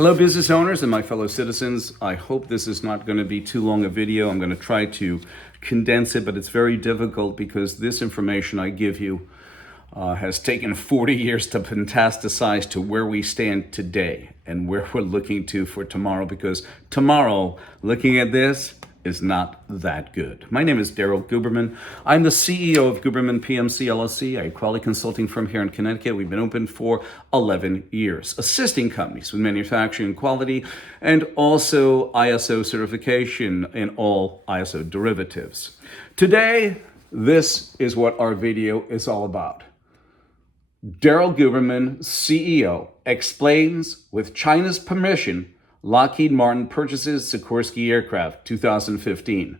Hello business owners and my fellow citizens. I hope this is not going to be too long a video. I'm going to try to condense it, but it's very difficult because this information I give you has taken 40 years to metastasize to where we stand today and where we're looking to for tomorrow, because tomorrow, looking at this, is not that good. My name is Daryl Guberman. I'm the CEO of GUBERMAN-PMC LLC, a quality consulting firm here in Connecticut. We've been open for 11 years, assisting companies with manufacturing quality and also ISO certification in all ISO derivatives. Today, this is what our video is all about. Daryl Guberman, CEO, explains, with China's permission, Lockheed Martin purchases Sikorsky aircraft, 2015.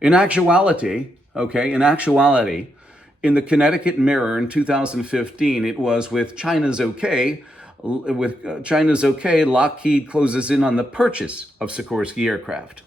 In actuality, in the Connecticut Mirror in 2015, it was with China's okay, Lockheed closes in on the purchase of Sikorsky aircraft.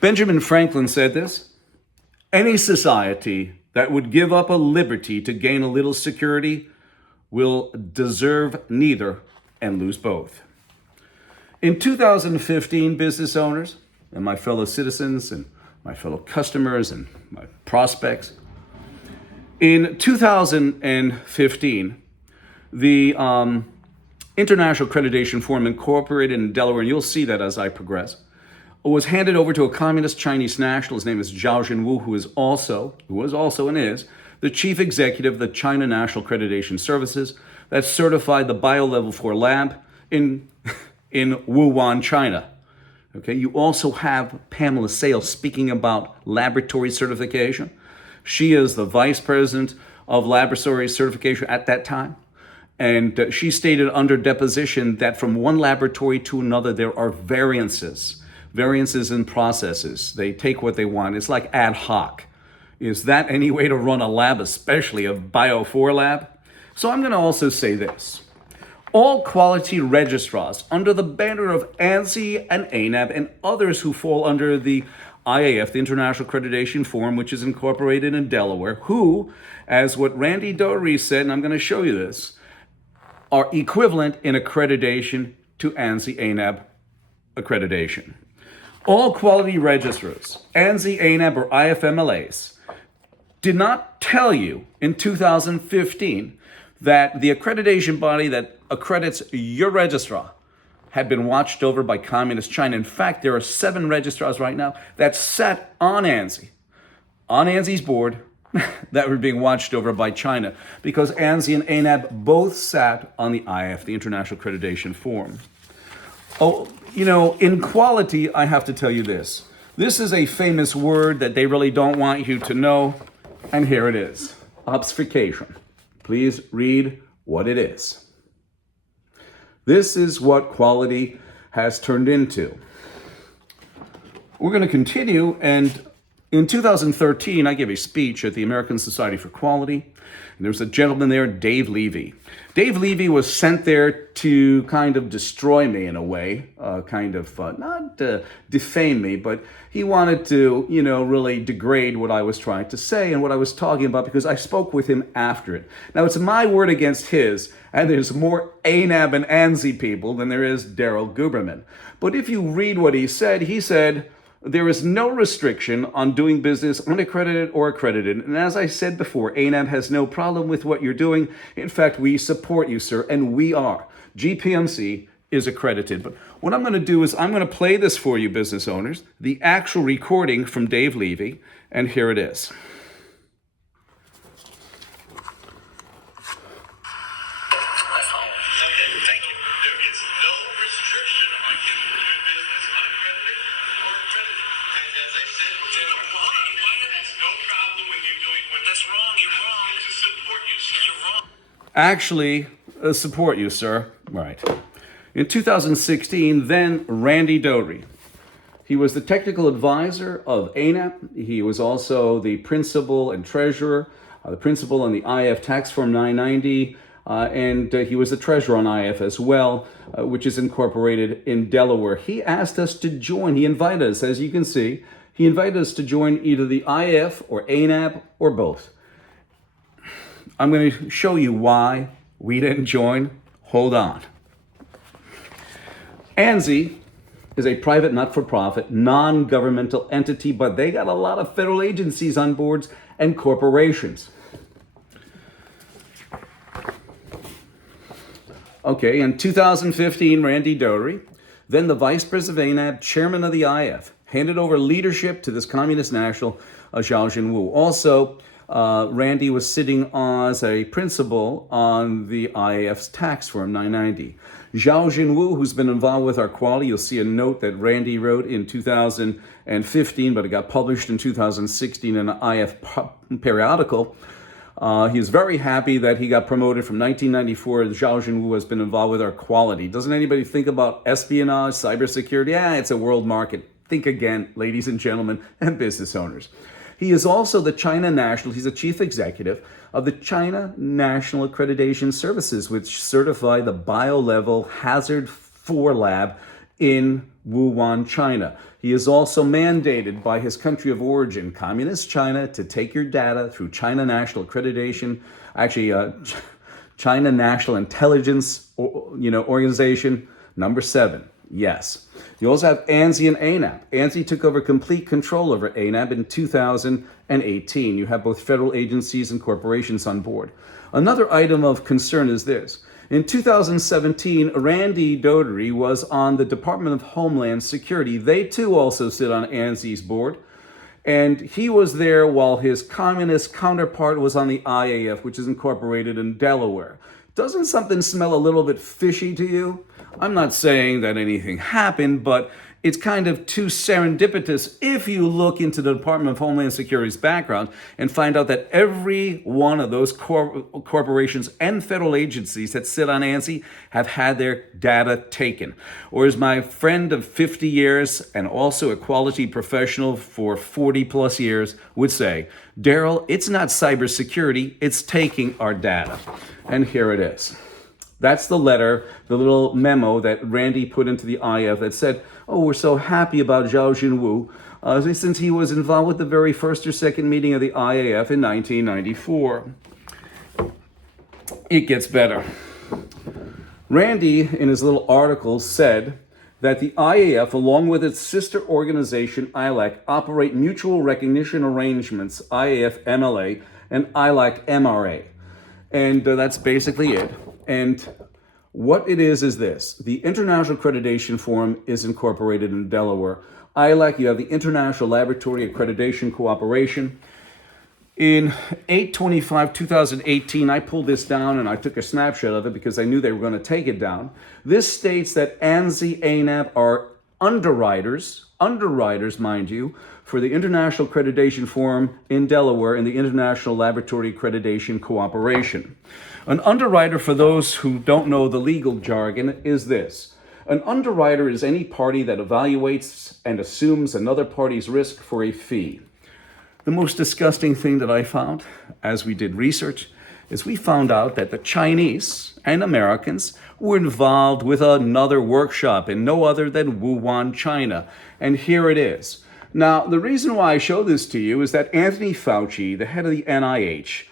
Benjamin Franklin said this: any society that would give up a liberty to gain a little security will deserve neither and lose both. In 2015, business owners and my fellow citizens and my fellow customers and my prospects, in 2015, the International Accreditation Forum Incorporated in Delaware, and you'll see that as I progress, was handed over to a communist Chinese national. His name is Zhao Jinwu, who was also and is the chief executive of the China National Accreditation Services that certified the Bio-Level 4 lab in WUHAN China. Okay, you also have Pamela Sales speaking about laboratory certification. She is the vice president of laboratory certification at that time. And she stated under deposition that from one laboratory to another, there are variances in processes. They take what they want. It's like ad hoc. Is that any way to run a lab, especially a Bio 4 lab? So I'm going to also say this. All quality registrars under the banner of ANSI and ANAB and others who fall under the IAF, the International Accreditation Forum, which is incorporated in Delaware, who, as what Randy Doherty said, and I'm going to show you this, are equivalent in accreditation to ANSI ANAB accreditation. All quality registrars, ANSI, ANAB, or IFMLAs, did not tell you in 2015 that the accreditation body that accredits your registrar had been watched over by Communist China. In fact, there are 7 registrars right now that sat on ANSI's board, that were being watched over by China, because ANSI and ANAB both sat on the IAF, the International Accreditation Forum. Oh, you know, in quality, I have to tell you this. This is a famous word that they really don't want you to know, and here it is: obfuscation. Please read what it is. This is what quality has turned into. We're going to continue, and in 2013, I gave a speech at the American Society for Quality, and there was a gentleman there, Dave Levy. Dave Levy was sent there to kind of destroy me in a way, not defame me, but he wanted to, really degrade what I was trying to say and what I was talking about, because I spoke with him after it. Now, it's my word against his, and there's more ANAB and ANSI people than there is Daryl Guberman. But if you read what he said, there is no restriction on doing business unaccredited or accredited. And as I said before, ANAB has no problem with what you're doing. In fact, we support you, sir, and we are. GPMC is accredited. But what I'm going to do is I'm going to play this for you, business owners, the actual recording from Dave Levy, and here it is. Actually, support you, sir. Right. In 2016, then Randy Doherty. He was the technical advisor of ANAP. He was also the principal and treasurer, the principal on the IF Tax Form 990, and he was the treasurer on IF as well, which is incorporated in Delaware. He asked us to join. He invited us, as you can see. He invited us to join either the IF or ANAP or both. I'm going to show you why we didn't join. Hold on. ANSI is a private, not-for-profit, non-governmental entity, but they got a lot of federal agencies on boards and corporations. Okay, in 2015, Randy Doherty, then the vice president of ANAB, chairman of the IAF, handed over leadership to this communist national, Zhao Jinwu. Also, Randy was sitting as a principal on the IAF's tax form 990. Zhao Jinwu, who's been involved with our quality, you'll see a note that Randy wrote in 2015, but it got published in 2016 in an IAF periodical. He is very happy that he got promoted from 1994. Zhao Jinwu has been involved with our quality. Doesn't anybody think about espionage, cybersecurity? Yeah, it's a world market. Think again, ladies and gentlemen, and business owners. He is also the China National, he's the chief executive of the China National Accreditation Services, which certify the bio-level hazard 4 lab in WUHAN China. He is also mandated by his country of origin, Communist China, to take your data through China National Accreditation, China National Intelligence Organization, number 7. Yes. You also have ANSI and ANAB. ANSI took over complete control over ANAB in 2018. You have both federal agencies and corporations on board. Another item of concern is this. In 2017, Randy Doherty was on the Department of Homeland Security. They too also sit on ANSI's board. And he was there while his communist counterpart was on the IAF, which is incorporated in Delaware. Doesn't something smell a little bit fishy to you? I'm not saying that anything happened, but it's kind of too serendipitous if you look into the Department of Homeland Security's background and find out that every one of those corporations and federal agencies that sit on ANSI have had their data taken. Or as my friend of 50 years and also a quality professional for 40 plus years would say, Daryl, it's not cybersecurity, it's taking our data. And here it is. That's the letter, the little memo that Randy put into the IAF that said, oh, we're so happy about Zhao Jinwu since he was involved with the very first or second meeting of the IAF in 1994. It gets better. Randy, in his little article, said that the IAF, along with its sister organization, ILAC, operate mutual recognition arrangements, IAF MLA and ILAC MRA. And that's basically it. And what it is this. The International Accreditation Forum is incorporated in Delaware. ILAC, you have the International Laboratory Accreditation Cooperation. In 8/25/2018, I pulled this down and I took a snapshot of it because I knew they were going to take it down. This states that ANSI, ANAB are underwriters, mind you, for the International Accreditation Forum in Delaware and the International Laboratory Accreditation Cooperation. An underwriter, for those who don't know the legal jargon, is this. An underwriter is any party that evaluates and assumes another party's risk for a fee. The most disgusting thing that I found as we did research is we found out that the Chinese and Americans were involved with another workshop in no other than WUHAN China. And here it is. Now, the reason why I show this to you is that Anthony Fauci, the head of the NIH,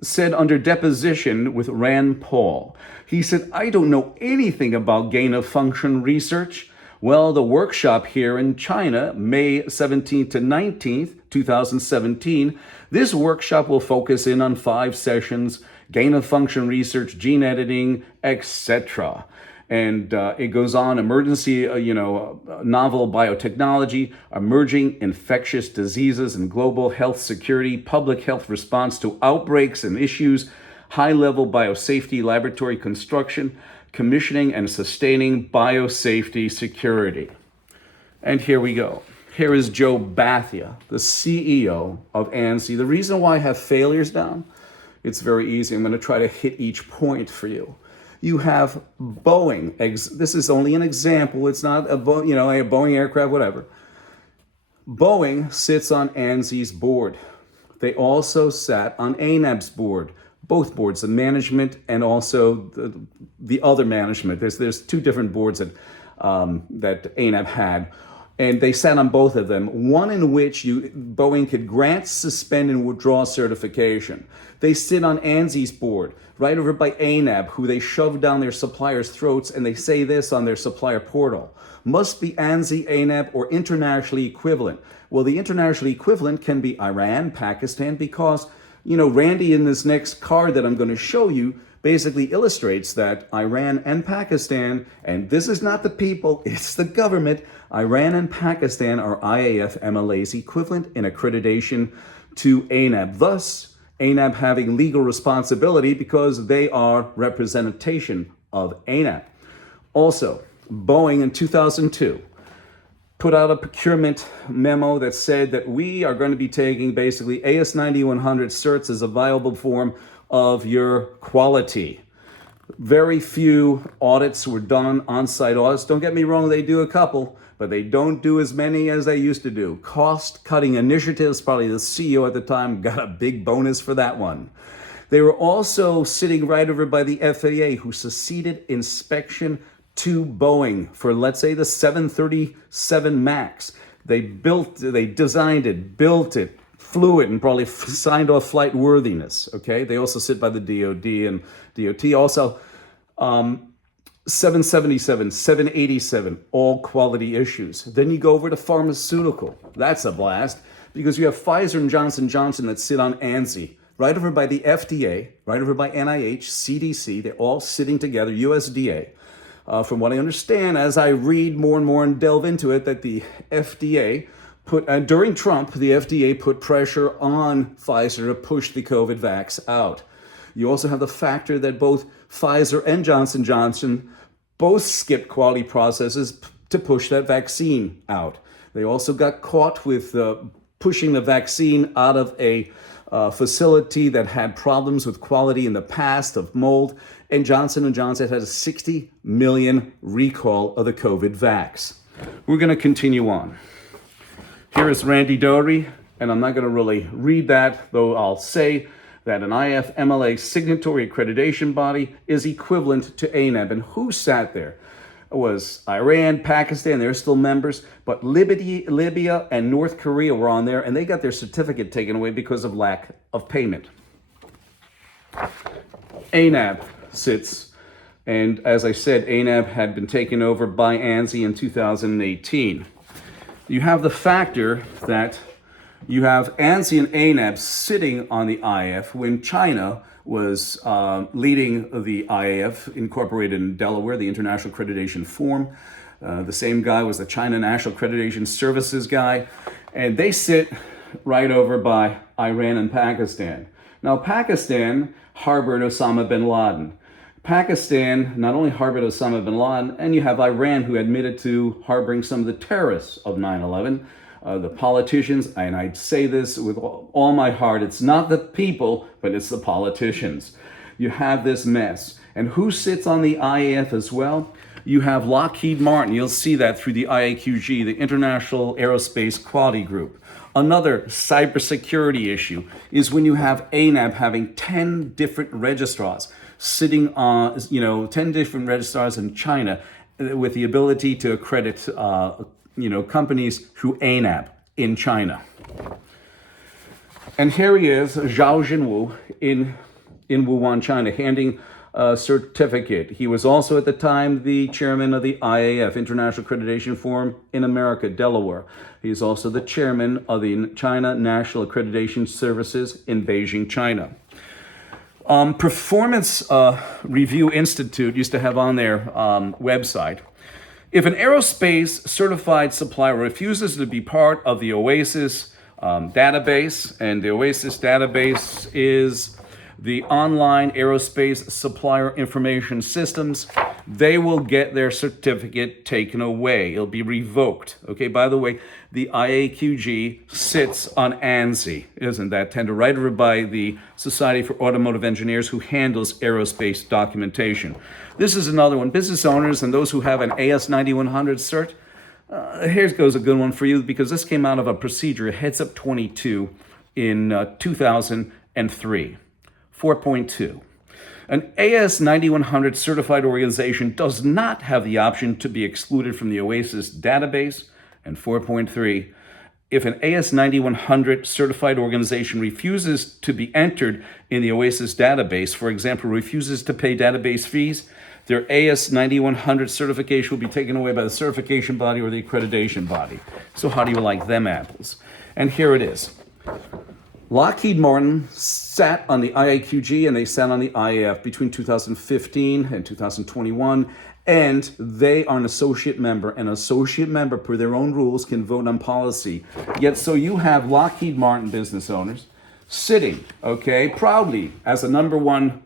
said under deposition with Rand Paul, he said, I don't know anything about gain-of-function research. Well, the workshop here in China, May 17th to 19th, 2017, this workshop will focus in on 5 sessions, gain-of-function research, gene editing, etc. And it goes on, emergency, novel biotechnology, emerging infectious diseases and global health security, public health response to outbreaks and issues, high-level biosafety laboratory construction, commissioning and sustaining biosafety security. And here we go. Here is Joe Bathia, the CEO of ANSI. The reason why I have failures down, it's very easy. I'm going to try to hit each point for you. You have Boeing. This is only an example. It's not a Boeing aircraft, whatever. Boeing sits on ANSI's board. They also sat on ANAB's board, both boards, the management and also the other management. There's 2 different boards that ANAB had. And they sat on both of them, one in which Boeing could grant, suspend, and withdraw certification. They sit on ANSI's board, right over by ANAB, who they shove down their suppliers' throats, and they say this on their supplier portal: must be ANSI, ANAB, or internationally equivalent. Well, the internationally equivalent can be Iran, Pakistan, because, Randy, in this next card that I'm going to show you, basically illustrates that Iran and Pakistan, and this is not the people, it's the government, Iran and Pakistan are IAF-MLA's equivalent in accreditation to ANAB. Thus, ANAB having legal responsibility because they are representation of ANAB. Also, Boeing in 2002 put out a procurement memo that said that we are going to be taking basically AS9100 certs as a viable form of your quality. Very few audits were done, on-site audits. Don't get me wrong, they do a couple, but they don't do as many as they used to do. Cost-cutting initiatives, probably the CEO at the time got a big bonus for that one. They were also sitting right over by the FAA, who succeeded inspection to Boeing for, let's say, the 737 MAX. They designed it, built it, flew it, and probably signed off flight worthiness. Okay, they also sit by the DoD and DOT. Also, 777, 787, all quality issues. Then you go over to pharmaceutical. That's a blast, because you have Pfizer and Johnson & Johnson that sit on ANSI, right over by the FDA, right over by NIH, CDC. They're all sitting together, USDA. From what I understand, as I read more and more and delve into it, that the FDA during Trump, the FDA put pressure on Pfizer to push the COVID vax out. You also have the factor that both Pfizer and Johnson & Johnson both skipped quality processes to push that vaccine out. They also got caught with pushing the vaccine out of a facility that had problems with quality in the past of mold, and Johnson & Johnson had a 60 million recall of the COVID vax. We're going to continue on. Here is Randy Doherty, and I'm not going to really read that, though I'll say that an IAF-MLA signatory accreditation body is equivalent to ANAB. And who sat there? It was Iran, Pakistan, they're still members, but Libya and North Korea were on there, and they got their certificate taken away because of lack of payment. ANAB sits, and as I said, ANAB had been taken over by ANSI in 2018. You have the factor that you have ANSI and ANAB sitting on the IAF when China was leading the IAF, incorporated in Delaware, the International Accreditation Forum. The same guy was the China National Accreditation Services guy, and they sit right over by Iran and Pakistan. Now, Pakistan harbored Osama bin Laden. Pakistan not only harbored Osama bin Laden, and you have Iran, who admitted to harboring some of the terrorists of 9/11. The politicians, and I say this with all my heart, it's not the people, but it's the politicians. You have this mess. And who sits on the IAF as well? You have Lockheed Martin. You'll see that through the IAQG, the International Aerospace Quality Group. Another cybersecurity issue is when you have ANAB having 10 different registrars sitting on, 10 different registrars in China with the ability to accredit, companies through ANAB in China. And here he is, Zhao Jinwu in WUHAN China, handing a certificate. He was also at the time the chairman of the IAF, International Accreditation Forum in America, Delaware. He's also the chairman of the China National Accreditation Services in Beijing, China. Performance Review Institute used to have on their website, if an aerospace certified supplier refuses to be part of the OASIS database, and the OASIS database is the online aerospace supplier information systems, they will get their certificate taken away. It'll be revoked. Okay, by the way, the IAQG sits on ANSI, isn't that tender? Right over by the Society for Automotive Engineers, who handles aerospace documentation. This is another one. Business owners and those who have an AS9100 cert, here goes a good one for you, because this came out of a procedure, Heads Up 22 in 2003. 4.2. An AS9100 certified organization does not have the option to be excluded from the OASIS database And 4.3, if an AS9100 certified organization refuses to be entered in the OASIS database, for example, refuses to pay database fees, their AS9100 certification will be taken away by the certification body or the accreditation body. So how do you like them apples? And here it is. Lockheed Martin sat on the IAQG and they sat on the IAF between 2015 and 2021, and they are an associate member. An associate member, per their own rules, can vote on policy. Yet, so you have Lockheed Martin business owners sitting, okay, proudly as a number one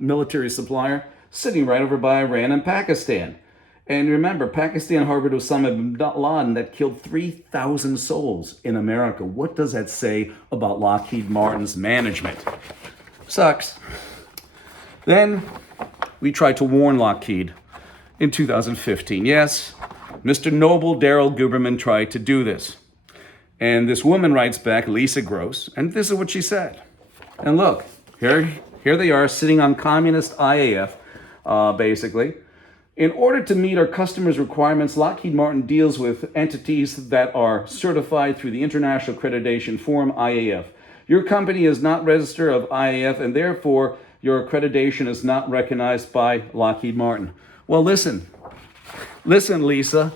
military supplier, sitting right over by Iran and Pakistan. And remember, Pakistan harbored Osama bin Laden that killed 3,000 souls in America. What does that say about Lockheed Martin's management? Sucks. Then we tried to warn Lockheed in 2015. Yes, Mr. Noble Daryl Guberman tried to do this. And this woman writes back, Lisa Gross, and this is what she said. And look, here they are sitting on communist IAF, basically. In order to meet our customers' requirements, Lockheed Martin deals with entities that are certified through the International Accreditation Forum, IAF. Your company is not registered of IAF, and therefore your accreditation is not recognized by Lockheed Martin. Well, listen, Lisa,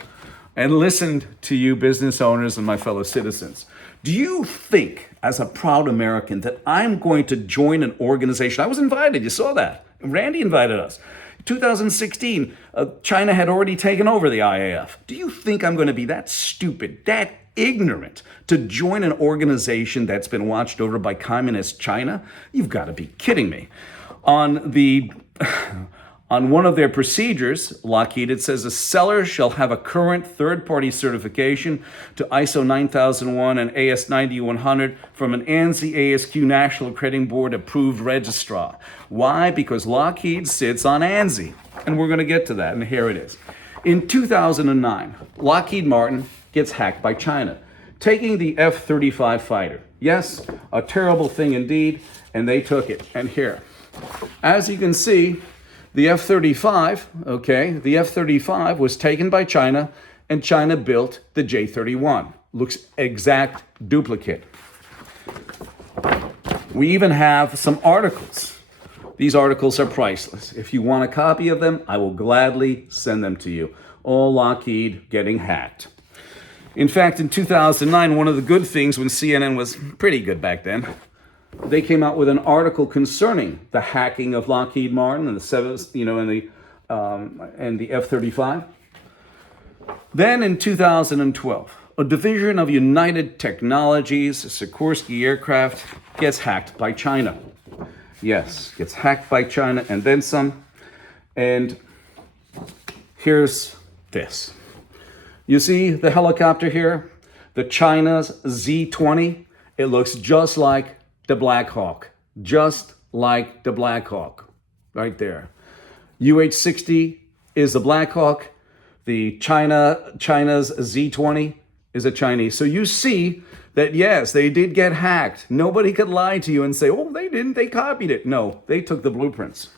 and listen to you business owners and my fellow citizens. Do you think, as a proud American, that I'm going to join an organization? I was invited, you saw that. Randy invited us. 2016, China had already taken over the IAF. Do you think I'm going to be that stupid, that ignorant to join an organization that's been watched over by communist China? You've got to be kidding me. On one of their procedures, Lockheed, it says a seller shall have a current third-party certification to ISO 9001 and AS9100 from an ANSI ASQ National Accrediting Board approved registrar. Why? Because Lockheed sits on ANSI, and we're going to get to that, and here it is. In 2009, Lockheed Martin gets hacked by China, taking the F-35 fighter. Yes, a terrible thing indeed, and they took it. And here, as you can see, the F-35, the F-35 was taken by China, and China built the J-31. Looks exact duplicate. We even have some articles. These articles are priceless. If you want a copy of them, I will gladly send them to you. All Lockheed getting hacked. In fact, in 2009, one of the good things when CNN was pretty good back then, they came out with an article concerning the hacking of Lockheed Martin and the F-35. Then in 2012, a division of United Technologies, Sikorsky aircraft, gets hacked by China. Yes, gets hacked by China and then some. And here's this. You see the helicopter here? The China's Z-20. It looks just like the Black Hawk, just like the Black Hawk, right there. UH-60 is the Black Hawk. The China's Z-20 is a Chinese. So you see that, yes, they did get hacked. Nobody could lie to you and say, oh, they didn't, they copied it. No, they took the blueprints.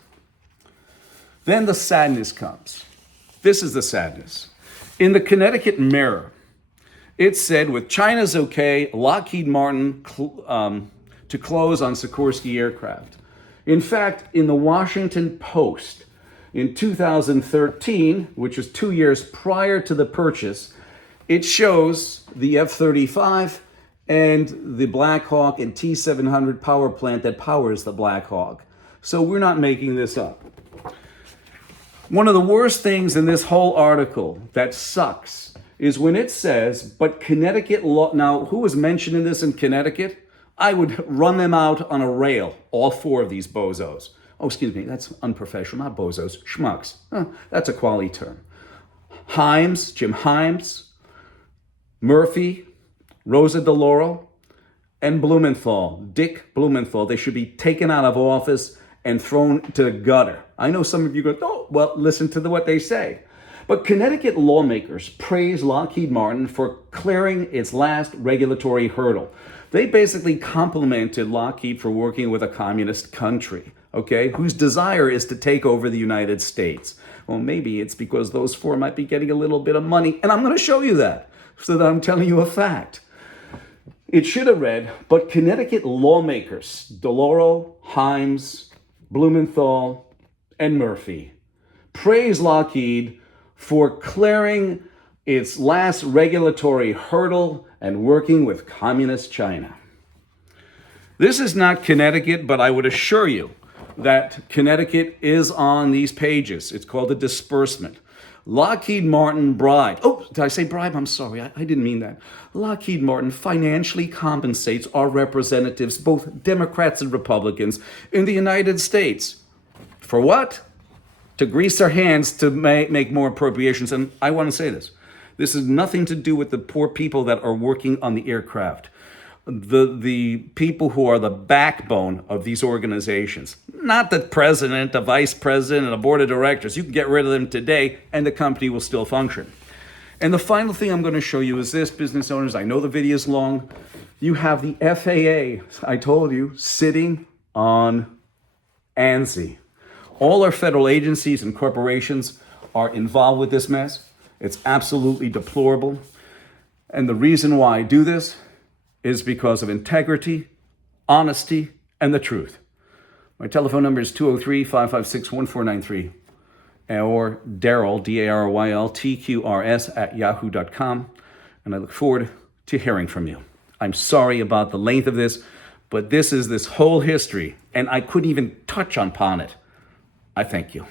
Then the sadness comes. This is the sadness. In the Connecticut Mirror, it said, with China's okay, Lockheed Martin to close on Sikorsky aircraft. In fact, in the Washington Post, in 2013, which was 2 years prior to the purchase, it shows the F-35 and the Black Hawk and T-700 power plant that powers the Black Hawk. So we're not making this up. One of the worst things in this whole article that sucks is when it says, but Connecticut law, now who was mentioned in this in Connecticut? I would run them out on a rail, all four of these bozos. Oh, excuse me, that's unprofessional, not bozos, schmucks. That's a quality term. Himes, Jim Himes, Murphy, Rosa DeLauro, and Blumenthal, Dick Blumenthal. They should be taken out of office and thrown to the gutter. I know some of you go, oh, well, listen to what they say. But Connecticut lawmakers praise Lockheed Martin for clearing its last regulatory hurdle. They basically complimented Lockheed for working with a communist country, whose desire is to take over the United States. Well, maybe it's because those four might be getting a little bit of money, and I'm going to show you that. so that I'm telling you a fact. It should have read, but Connecticut lawmakers, DeLauro, Himes, Blumenthal, and Murphy, praise Lockheed for clearing its last regulatory hurdle and working with Communist China. This is not Connecticut, but I would assure you that Connecticut is on these pages. It's called a disbursement. Lockheed Martin bribe. Oh, did I say bribe? I'm sorry. I didn't mean that. Lockheed Martin financially compensates our representatives, both Democrats and Republicans, in the United States. For what? To grease their hands to make more appropriations. And I want to say this. This has nothing to do with the poor people that are working on the aircraft. The people who are the backbone of these organizations, not the president, the vice president, and a board of directors. You can get rid of them today and the company will still function. And the final thing I'm going to show you is this, business owners. I know the video is long. You have the FAA, I told you, sitting on ANSI. All our federal agencies and corporations are involved with this mess. It's absolutely deplorable. And the reason why I do this is because of integrity, honesty, and the truth. My telephone number is 203-556-1493 or Daryl, Daryl, TQRS @yahoo.com. And I look forward to hearing from you. I'm sorry about the length of this, but this is this whole history, and I couldn't even touch upon it. I thank you.